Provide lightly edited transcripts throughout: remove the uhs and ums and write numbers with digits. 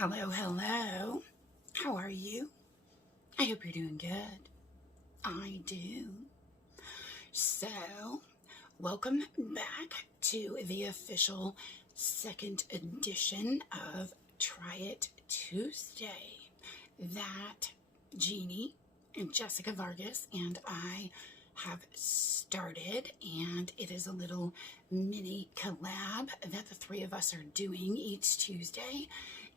Hello, hello. How are you? I hope you're doing good. I do. So, welcome back to the official second edition of Try It Tuesday that Jeannie and Jessica Vargas and I have started, and it is a little mini collab that the three of us are doing each Tuesday.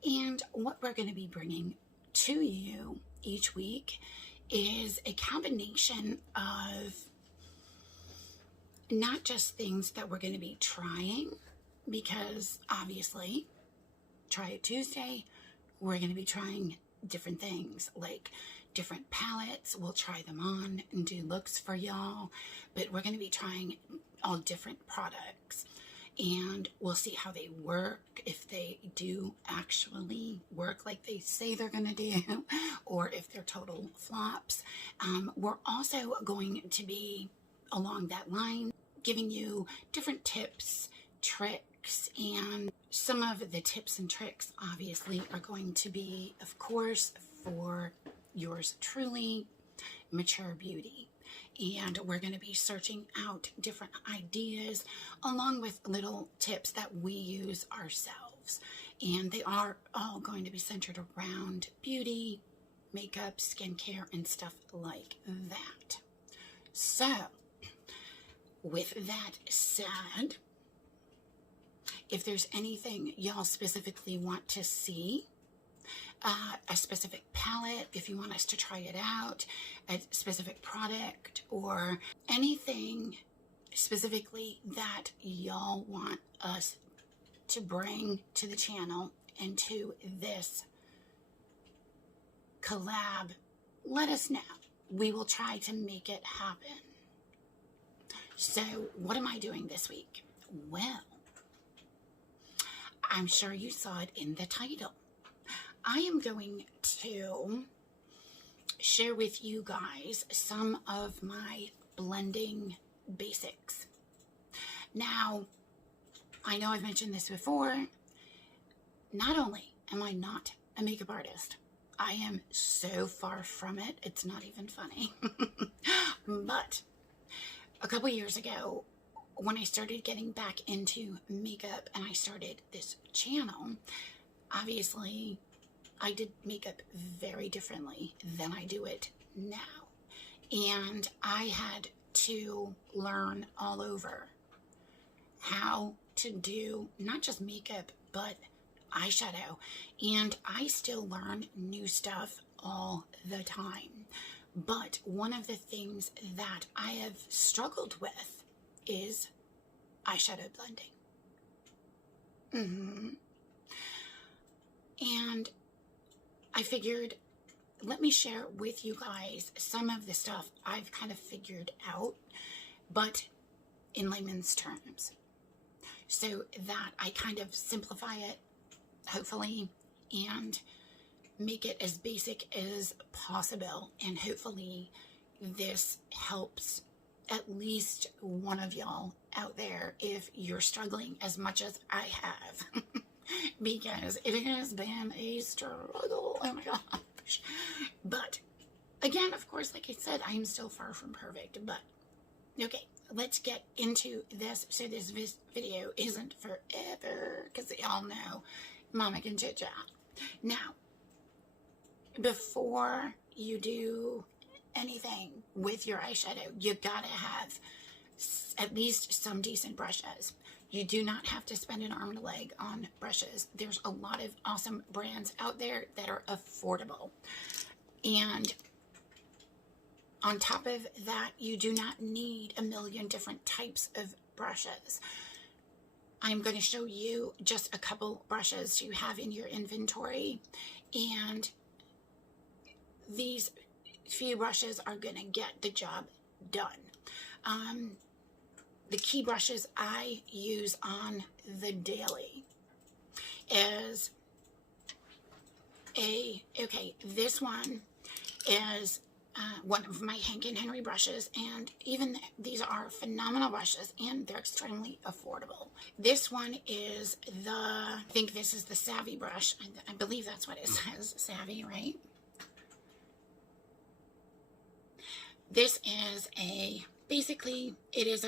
And what we're going to be bringing to you each week is a combination of not just things that we're going to be trying, because obviously Try It Tuesday, we're going to be trying different things like different palettes. We'll try them on and do looks for y'all, but we're going to be trying all different products and we'll see how they work, if they do actually work like they say they're going to do, or if they're total flops. We're also going to be, along that line, giving you different tips, tricks, and some of the tips and tricks obviously are going to be, of course, for yours truly, Mature Beauty. And we're going to be searching out different ideas along with little tips that we use ourselves. And they are all going to be centered around beauty, makeup, skincare, and stuff like that. So, with that said, if there's anything y'all specifically want to see, a specific palette, if you want us to try it out, a specific product, or anything specifically that y'all want us to bring to the channel and to this collab, let us know. We will try to make it happen. So, what am I doing this week? Well, I'm sure you saw it in the title. I am going to share with you guys some of my blending basics. Now, I know I've mentioned this before. Not only am I not a makeup artist, I am so far from it, it's not even funny. But a couple years ago, when I started getting back into makeup and I started this channel, obviously I did makeup very differently than I do it now. And I had to learn all over how to do not just makeup, but eyeshadow. And I still learn new stuff all the time. But one of the things that I have struggled with is eyeshadow blending. And I figured, let me share with you guys some of the stuff I've kind of figured out, but in layman's terms, so that I kind of simplify it, hopefully, and make it as basic as possible. And hopefully this helps at least one of y'all out there if you're struggling as much as I have. Because it has been a struggle, oh my gosh. But again, of course, like I said, I am still far from perfect. But okay, let's get into this so this video isn't forever, because y'all know Mama can chit chat. Now, before you do anything with your eyeshadow, you gotta have at least some decent brushes. You do not have to spend an arm and a leg on brushes. There's a lot of awesome brands out there that are affordable. And on top of that, you do not need a million different types of brushes. I'm going to show you just a couple brushes to have in your inventory. And these few brushes are going to get the job done. The key brushes I use on the daily is this one is one of my Hank and Henry brushes, and even these are phenomenal brushes, and they're extremely affordable. This one is I think this is the Savvy brush. I believe that's what it says, Savvy, right? This is basically, it is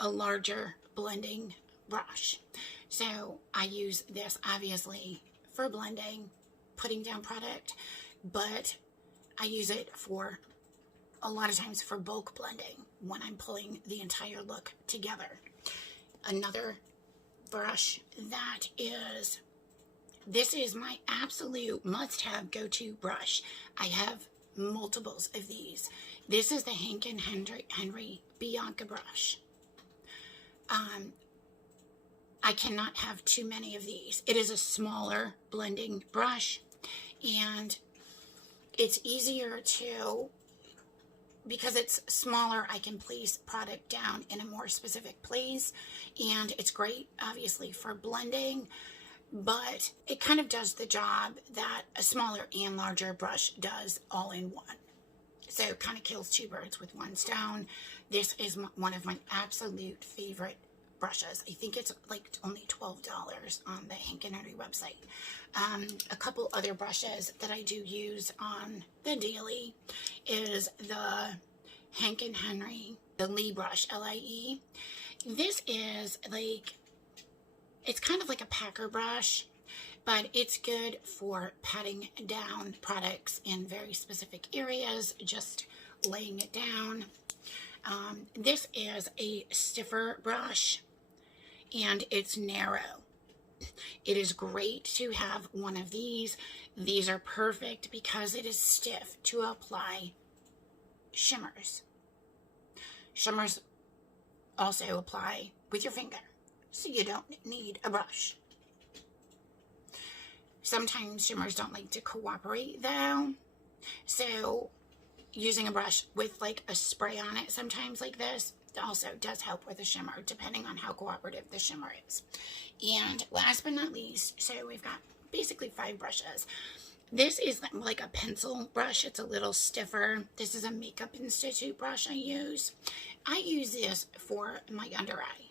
a larger blending brush. So I use this obviously for blending, putting down product, but I use it for a lot of times for bulk blending when I'm pulling the entire look together. Another brush this is my absolute must-have go-to brush. I have multiples of these. This is the Hank and Henry Bianca brush. I cannot have too many of these. It is a smaller blending brush, and it's easier because it's smaller, I can place product down in a more specific place, and it's great, obviously, for blending, but it kind of does the job that a smaller and larger brush does all in one. So it kind of kills two birds with one stone. This is one of my absolute favorite brushes. I think it's like only $12 on the Hank and Henry website. A couple other brushes that I do use on the daily is the Hank and Henry, the Lie brush, L-I-E. This is like, it's kind of like a packer brush, but it's good for patting down products in very specific areas, just laying it down. This is a stiffer brush, and it's narrow. It is great to have one of these. These are perfect because it is stiff to apply shimmers. Shimmers also apply with your finger, so you don't need a brush. Sometimes shimmers don't like to cooperate though, so using a brush with like a spray on it sometimes like this also does help with a shimmer, depending on how cooperative the shimmer is. And last but not least, so we've got basically 5 brushes. This is like a pencil brush. It's a little stiffer. This is a Makeup Institute brush I use. I use this for my under eye.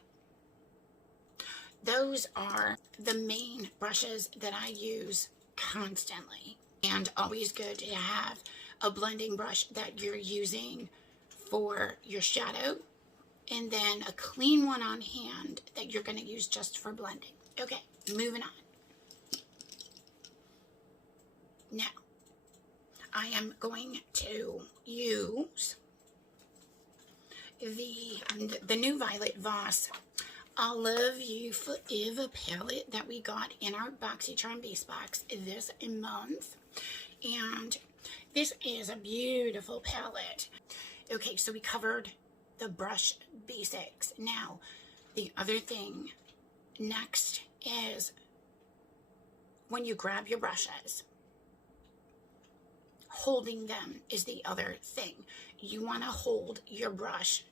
Those are the main brushes that I use constantly, and always good to have a blending brush that you're using for your shadow, and then a clean one on hand that you're going to use just for blending. Okay, moving on. Now, I am going to use the new Violet Voss I Love You Forever palette that we got in our Boxycharm base box this month. And this is a beautiful palette. Okay, so we covered the brush basics. Now, the other thing next is when you grab your brushes, holding them is the other thing. You want to hold your brush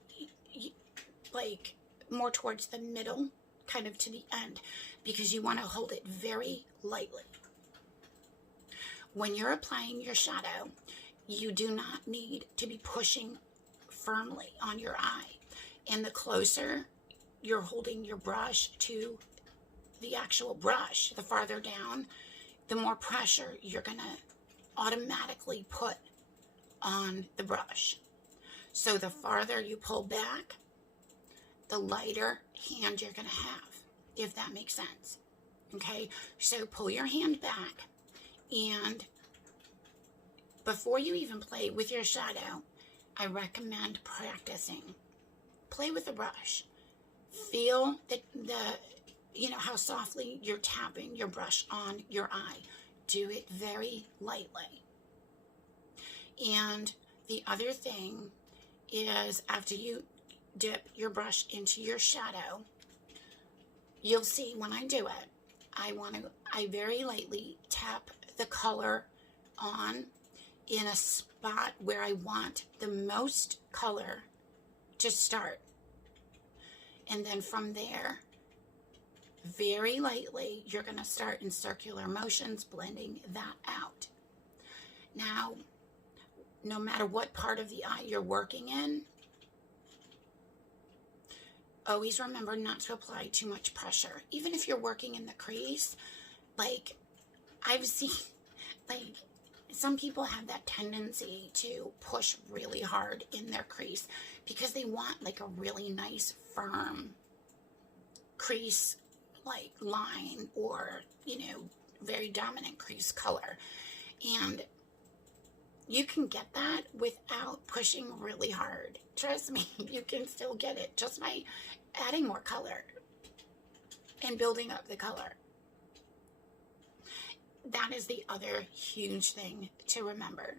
like more towards the middle, kind of to the end, because you want to hold it very lightly. When you're applying your shadow, you do not need to be pushing firmly on your eye. And the closer you're holding your brush to the actual brush, the farther down, the more pressure you're going to automatically put on the brush. So the farther you pull back, the lighter hand you're going to have, if that makes sense. Okay, so pull your hand back, and before you even play with your shadow, I recommend practicing. Play with the brush. Feel you know, how softly you're tapping your brush on your eye. Do it very lightly. And the other thing is, after you dip your brush into your shadow, you'll see when I do it, I very lightly tap the color on in a spot where I want the most color to start. And then from there, very lightly, you're going to start in circular motions, blending that out. Now, no matter what part of the eye you're working in, always remember not to apply too much pressure. Even if you're working in the crease, like I've seen, like some people have that tendency to push really hard in their crease because they want like a really nice firm crease like line, or very dominant crease color. And you can get that without pushing really hard. Trust me, you can still get it just by adding more color and building up the color. That is the other huge thing to remember,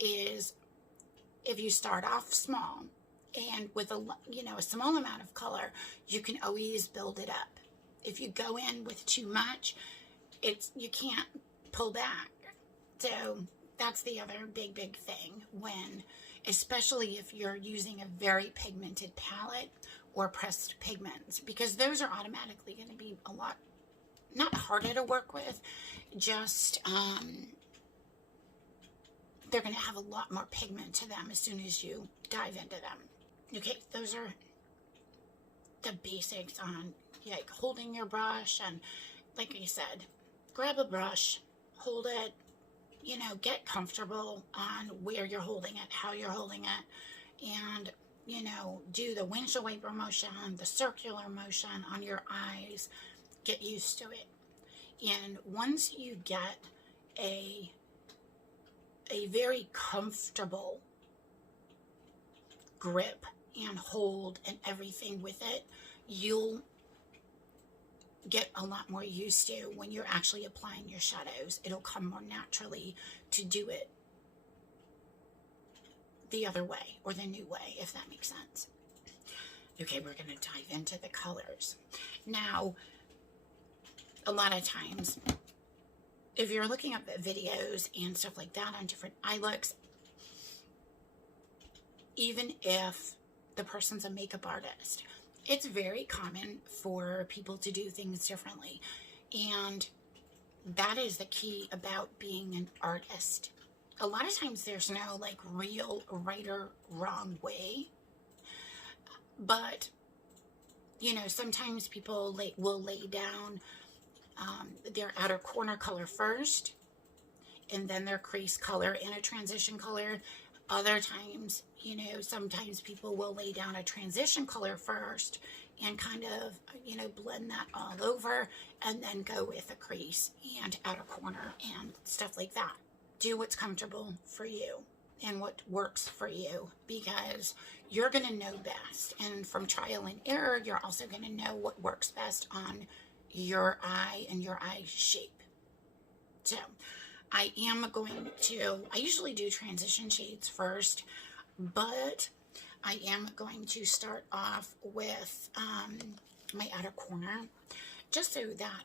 is if you start off small and with a small amount of color, you can always build it up. If you go in with too much, you can't pull back. So that's the other big thing, when, especially if you're using a very pigmented palette or pressed pigments, because those are automatically going to be a lot, not harder to work with, just they're going to have a lot more pigment to them as soon as you dive into them. Okay, those are the basics on like holding your brush, and like I said, grab a brush, hold it, get comfortable on where you're holding it, how you're holding it, and do the windshield wiper motion, the circular motion on your eyes. Get used to it. And once you get a very comfortable grip and hold and everything with it, you'll get a lot more used to when you're actually applying your shadows. It'll come more naturally to do it the other way, or the new way, if that makes sense. Okay, we're going to dive into the colors. Now, a lot of times, if you're looking up at videos and stuff like that on different eye looks, even if the person's a makeup artist, it's very common for people to do things differently. And that is the key about being an artist. A lot of times there's no like real right or wrong way. But, sometimes people will lay down their outer corner color first, and then their crease color and a transition color. Other times, sometimes people will lay down a transition color first and kind of, blend that all over, and then go with a crease and outer corner and stuff like that. Do what's comfortable for you and what works for you, because you're going to know best. And from trial and error, you're also going to know what works best on your eye and your eye shape. So I usually do transition shades first, but I am going to start off with my outer corner, just so that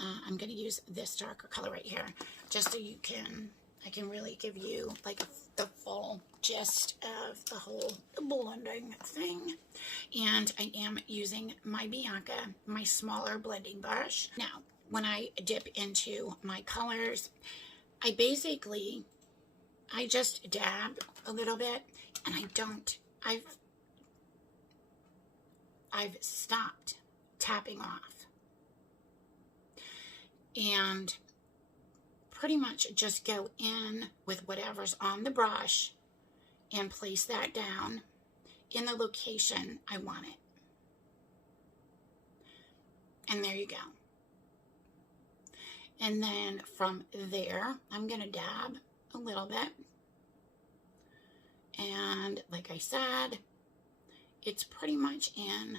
I'm going to use this darker color right here, just so I can really give you like the full gist of the whole blending thing. And I am using my Bianca, my smaller blending brush. Now, when I dip into my colors, I just dab a little bit, and I've stopped tapping off, and pretty much just go in with whatever's on the brush and place that down in the location I want it. And there you go. And then from there, I'm going to dab a little bit. And like I said, it's pretty much in.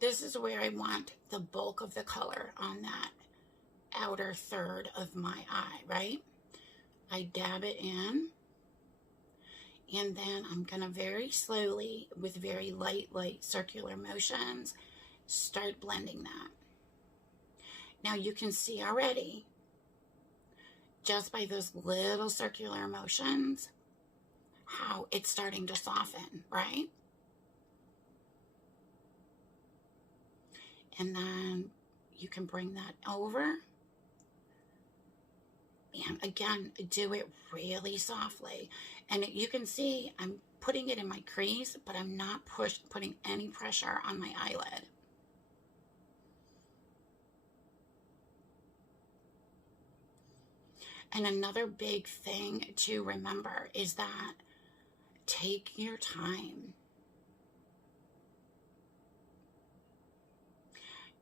This is where I want the bulk of the color on that outer third of my eye, right? I dab it in, and then I'm going to very slowly, with very light circular motions, start blending that. Now you can see already, just by those little circular motions, how it's starting to soften, right? And then you can bring that over And again, do it really softly. And you can see I'm putting it in my crease, but I'm not putting any pressure on my eyelid. And another big thing to remember is that take your time.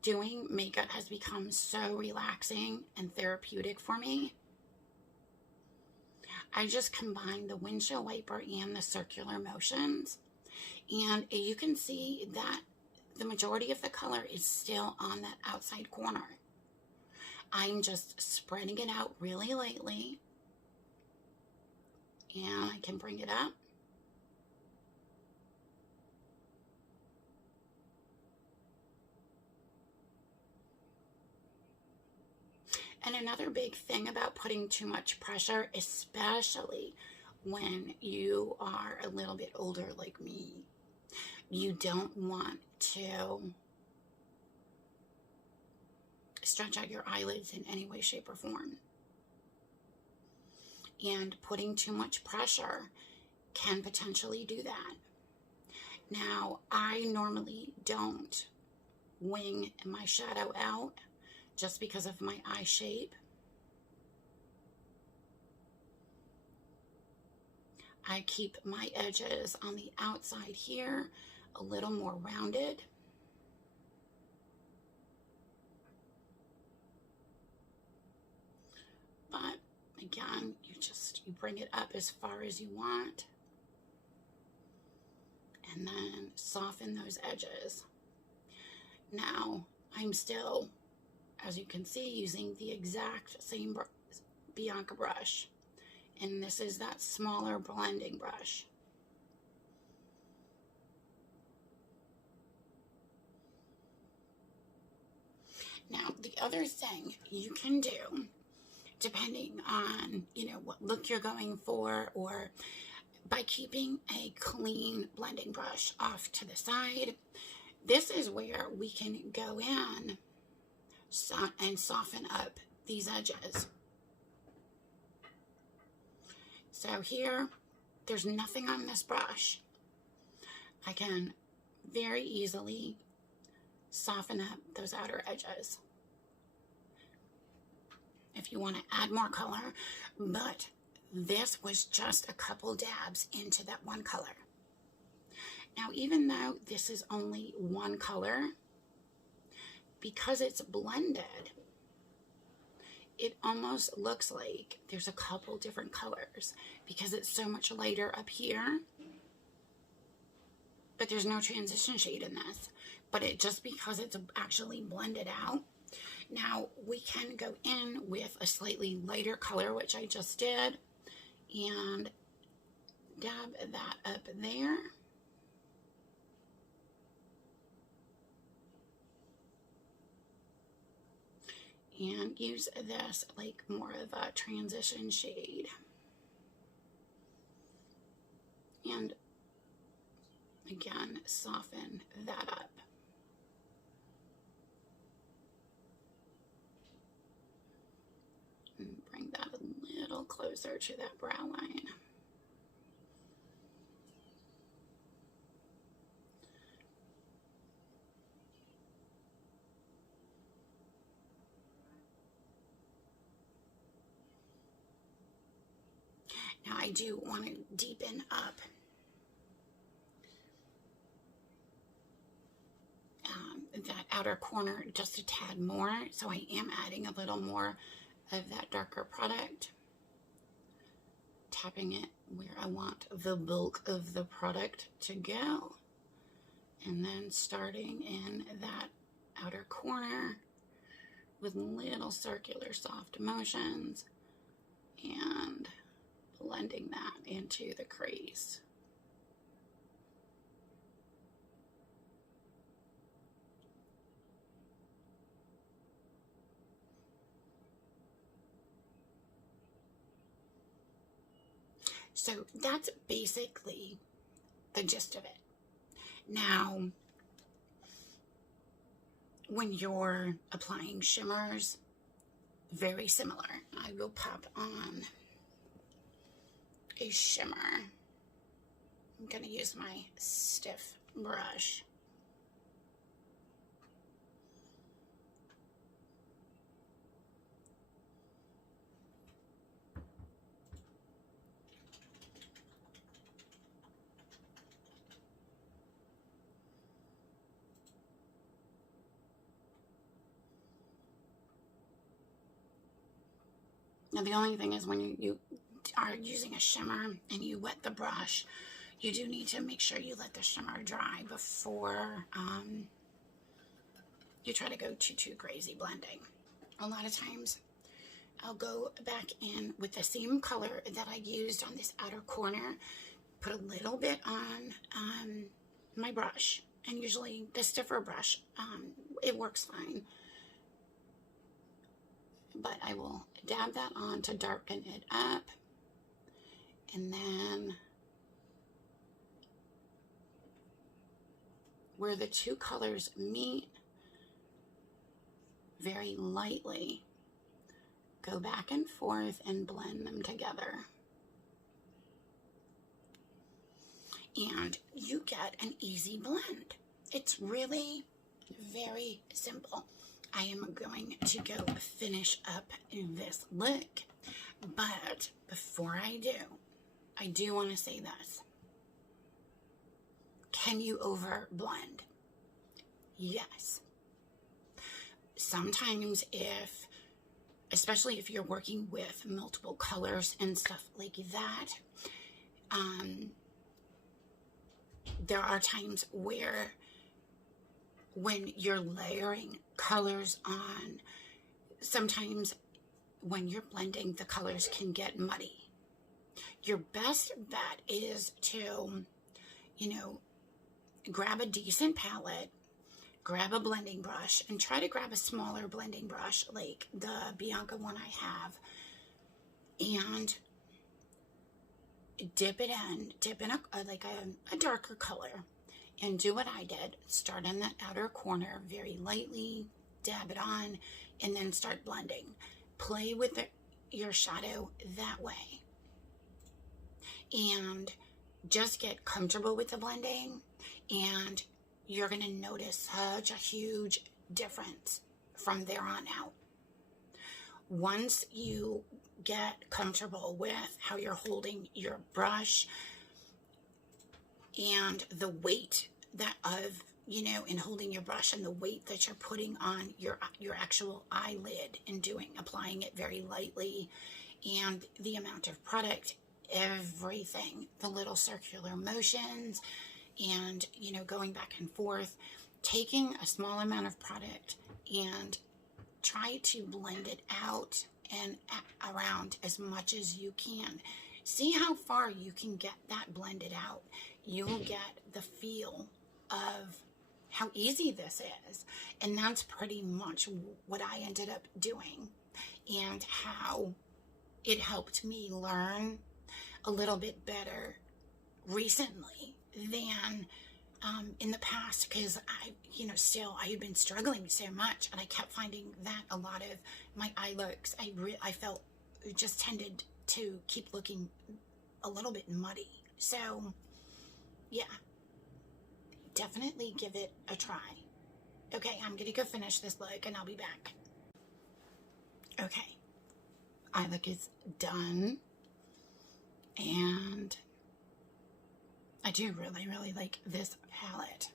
Doing makeup has become so relaxing and therapeutic for me. I just combine the windshield wiper and the circular motions, and you can see that the majority of the color is still on that outside corner. I'm just spreading it out really lightly, and I can bring it up. And another big thing about putting too much pressure, especially when you are a little bit older like me, you don't want to stretch out your eyelids in any way, shape, or form. And putting too much pressure can potentially do that. Now, I normally don't wing my shadow out just because of my eye shape. I keep my edges on the outside here a little more rounded. But again, you bring it up as far as you want, and then soften those edges. Now, I'm still, as you can see, using the exact same Bianca brush, and this is that smaller blending brush. Now, the other thing you can do, depending on, what look you're going for, or by keeping a clean blending brush off to the side, this is where we can go in and soften up these edges. So here, there's nothing on this brush. I can very easily soften up those outer edges if you want to add more color, but this was just a couple dabs into that one color. Now, even though this is only one color, because it's blended, it almost looks like there's a couple different colors because it's so much lighter up here, but there's no transition shade in this. But it just because it's actually blended out. Now we can go in with a slightly lighter color, which I just did, and dab that up there. And use this like more of a transition shade. And again, soften that up. And bring that a little closer to that brow line. Now I do want to deepen up that outer corner just a tad more, so I am adding a little more of that darker product, tapping it where I want the bulk of the product to go, and then starting in that outer corner with little circular soft motions and blending that into the crease. So that's basically the gist of it. Now, when you're applying shimmers, very similar. I will pop on a shimmer. I'm going to use my stiff brush. Now the only thing is when you are using a shimmer and you wet the brush, you do need to make sure you let the shimmer dry before you try to go too crazy blending. A lot of times I'll go back in with the same color that I used on this outer corner, put a little bit on my brush, and usually the stiffer brush, it works fine. But I will dab that on to darken it up, and then where the two colors meet, very lightly go back and forth and blend them together. And you get an easy blend. It's really very simple. I am going to go finish up this look, but before I do want to say this. Can you over blend? Yes. Sometimes especially if you're working with multiple colors and stuff like that, there are times where when you're layering colors on, sometimes when you're blending, the colors can get muddy. Your best bet is to, grab a decent palette, grab a blending brush, and try to grab a smaller blending brush like the Bianca one I have, and dip in a darker color, and do what I did. Start in that outer corner very lightly, dab it on, and then start blending. Play with your shadow that way. And just get comfortable with the blending, and you're going to notice such a huge difference from there on out. Once you get comfortable with how you're holding your brush and the weight in holding your brush, and the weight that you're putting on your actual eyelid and applying it very lightly, and the amount of product, everything, the little circular motions, and going back and forth, taking a small amount of product and try to blend it out and around as much as you can. See how far you can get that blended out. You'll get the feel of how easy this is. And that's pretty much what I ended up doing, and how it helped me learn a little bit better recently than in the past, because I had been struggling so much, and I kept finding that a lot of my eye looks, I felt just tended to keep looking a little bit muddy. So yeah, definitely give it a try. Okay, I'm gonna go finish this look and I'll be back. Okay, eye look is done, and I do really, really like this palette.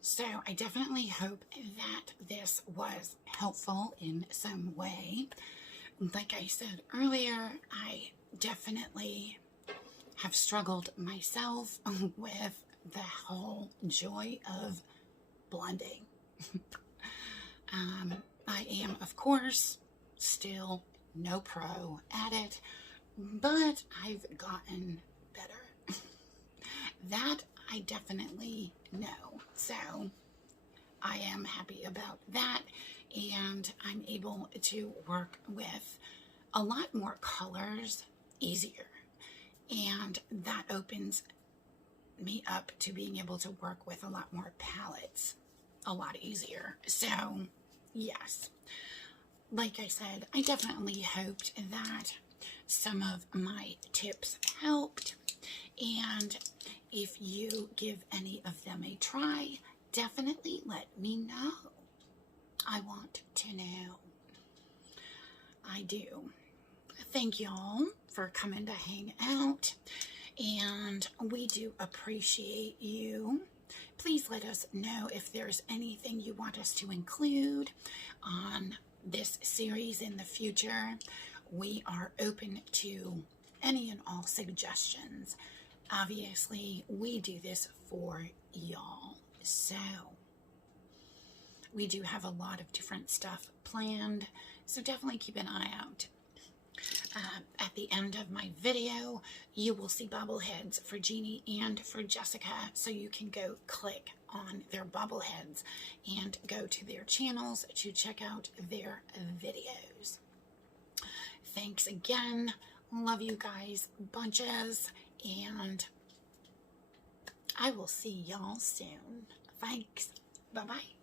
So I definitely hope that this was helpful in some way. Like I said earlier, I definitely have struggled myself with the whole joy of blending. I am, of course, still no pro at it, but I've gotten better. That I definitely know. So I am happy about that, and I'm able to work with a lot more colors easier, and that opens me up to being able to work with a lot more palettes a lot easier. So yes, like I said, I definitely hoped that some of my tips helped. And if you give any of them a try, definitely let me know. I want to know. I do. Thank y'all for coming to hang out, and we do appreciate you. Please let us know if there's anything you want us to include on this series in the future. We are open to any and all suggestions. Obviously, we do this for y'all, so we do have a lot of different stuff planned, so definitely keep an eye out. At the end of my video, you will see bobbleheads for Jeannie and for Jessica, so you can go click on their bobbleheads and go to their channels to check out their videos. Thanks again. Love you guys bunches, and I will see y'all soon. Thanks. Bye-bye.